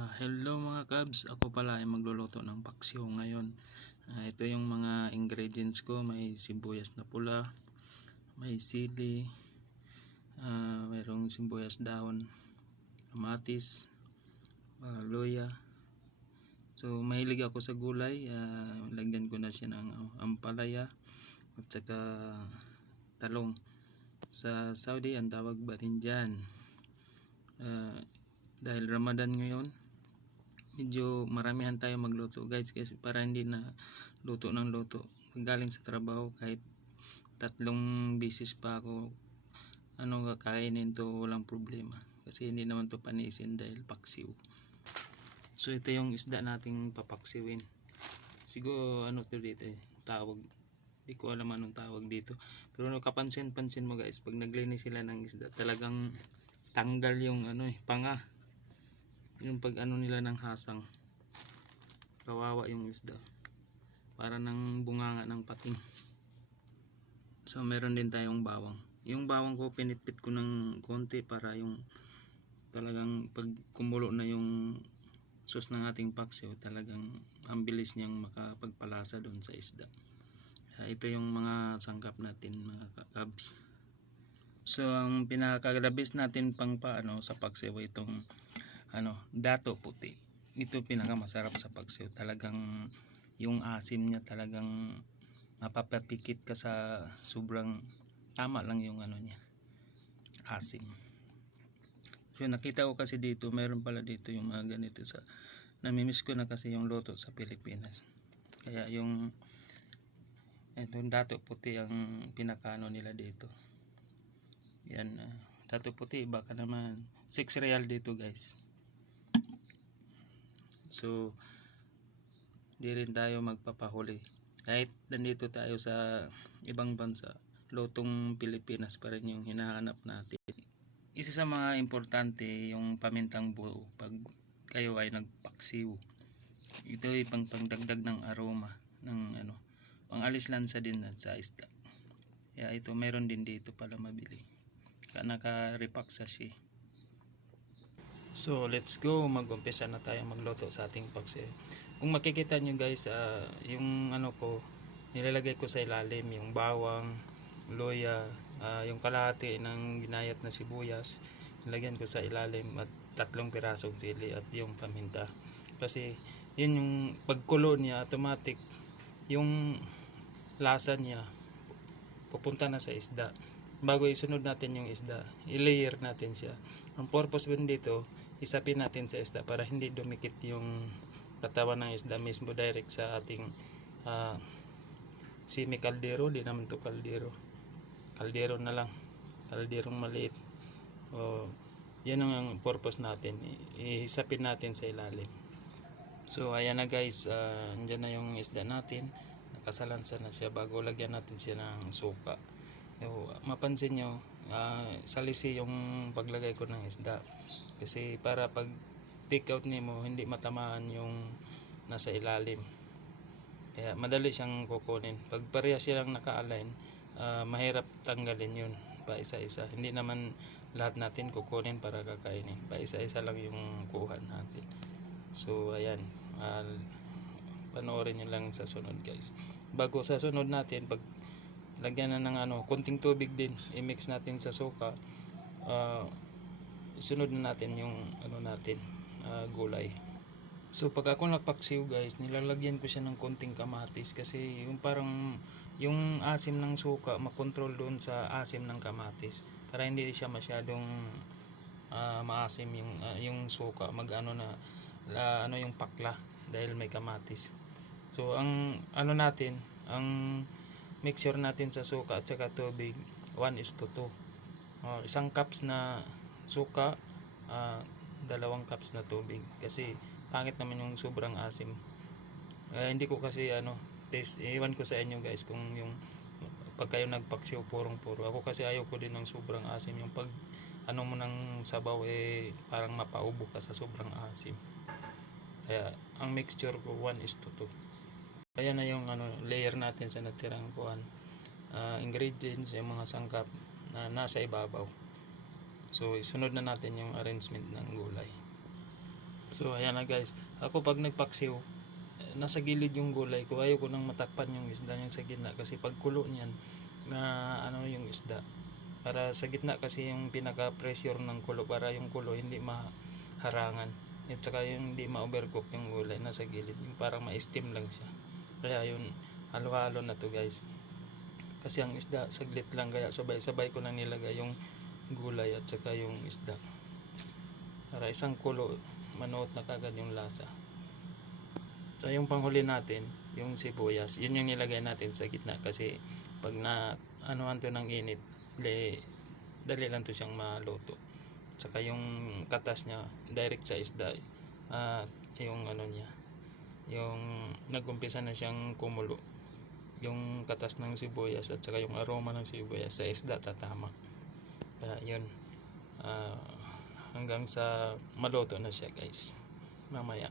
Hello mga kabs, ako pala ay magluluto ng paksiw ngayon. Ito yung mga ingredients ko, may sibuyas na pula, may sili, mayroong sibuyas dahon, kamatis, luya. So mahilig ako sa gulay, lagyan ko na siya ng ampalaya at saka talong. Sa Saudi ang tawag batinjan. Dahil Ramadan ngayon, medyo maramihan tayo magluto guys, kasi para hindi na luto ng luto galing sa trabaho. Kahit 3 bisis pa ako kakainin to, walang problema, kasi hindi naman to panisin dahil paksiw. So ito yung isda nating papaksiwin. Siguro to dito tawag, di ko alam anong tawag dito, pero kapansin-pansin mo guys, pag naglinis sila ng isda, talagang tanggal yung panga, yung pag nila ng hasang. Kawawa yung isda, para ng bunganga ng pating. So meron din tayong bawang. Yung bawang ko pinitpit ko ng konti para yung talagang pag kumulo na yung sauce ng ating paksiw, talagang ang bilis niyang makapagpalasa doon sa isda. Ito yung mga sangkap natin mga kabs. So ang pinakagalabis natin pang sa paksiw, itong dato puti. Ito pinakamasarap sa paksiw. Talagang yung asim niya talagang mapapapikit ka sa sobrang tama lang yung niya, asim. So nakita ko kasi dito, mayroon pala dito yung mga ganito. Namimiss ko na kasi yung luto sa Pilipinas. Kaya yung itong dato puti ang pinakaano nila dito. Yan, dato puti, baka naman 6 real dito guys. So di rin tayo magpapahuli, kahit nandito tayo sa ibang bansa, lutong Pilipinas pa rin yung hinahanap natin. Isa sa mga importante yung pamintang buo pag kayo ay nagpaksiw. Ito ay pangdagdag ng aroma, ng pangalis lansa din sa isda. Kaya ito meron din dito pala mabili, naka-repack sa siya. So let's go, mag-umpisa na tayo magluto sa ating paksiw. Kung makikita nyo guys, yung ko, nilalagay ko sa ilalim yung bawang, luya, yung kalahati ng ginayat na sibuyas, nilagyan ko sa ilalim, at 3 pirasong sili at yung paminta. Kasi yun yung pagkulo niya, automatic yung lasa niya pupunta na sa isda. Bago isunod natin yung isda, i-layer natin siya. Ang purpose din dito, isapin natin sa isda para hindi dumikit yung katawan ng isda mismo direct sa ating semi kaldero. Di naman to kaldero na lang, kalderong maliit. Yan ang purpose natin, isapin natin sa ilalim. So ayan na guys, andyan na yung isda natin, nakasalansa na siya. Bago lagyan natin siya ng suka. Mapansin nyo, salisi yung paglagay ko ng isda, kasi para pag take out nimo hindi matamaan yung nasa ilalim. Kaya madali siyang kukunin. Pag pareha silang naka-align, mahirap tanggalin yun pa isa-isa. Hindi naman lahat natin kukunin para kakainin, pa isa-isa lang yung kuha natin. So ayan, panoorin nyo lang sa sunod guys. Bago sa sunod natin, pag lagyan na ng konting tubig din, i-mix natin sa suka. Sunod na natin yung gulay. So pag ako nagpaksiw guys, nilalagyan ko siya ng konting kamatis, kasi yung parang yung asim ng suka makontrol doon sa asim ng kamatis, para hindi siya masyadong maasim yung suka, yung pakla, dahil may kamatis. So ang natin, ang mixture natin sa suka at saka tubig, 1:2. Isang cups na suka, 2 cups na tubig, kasi pangit naman yung sobrang asim. Hindi ko kasi taste, iwan ko sa inyo guys kung yung pag kayo nagpaksiw puro. Ako kasi ayaw ko din ng sobrang asim, yung pag mo ng sabaw parang mapaubo ka sa sobrang asim. Kaya ang mixture ko 1:2. Ayan na yung layer natin sa natirang ingredients, yung mga sangkap na nasa ibabaw. So isunod na natin yung arrangement ng gulay. So ayan na guys, ako pag nagpaksiw, nasa gilid yung gulay ko, ayaw ko nang matakpan yung isda yung sa gitna, kasi pag kulo niyan na ano yung isda, para sa gitna kasi yung pinaka pressure ng kulo, para yung kulo hindi maharangan at saka yung hindi ma-overcook yung gulay, nasa gilid yung parang ma-steam lang siya. Kaya yun, halo-halo na to guys, kasi ang isda saglit lang, kaya sabay-sabay ko na nilagay yung gulay at saka yung isda para isang kulo manuot na kagad yung lasa. So yung panghuli natin, yung sibuyas, yun yung nilagay natin sa gitna, kasi pag na anuhan to ng init, dali lang to siyang maluto. Saka yung katas niya direct sa isda, at yung ano niya, yung nagumpisa na siyang kumulo, yung katas ng sibuyas at saka yung aroma ng sibuyas sa isda tatama. Kaya yun, hanggang sa maluto na siya guys mamaya.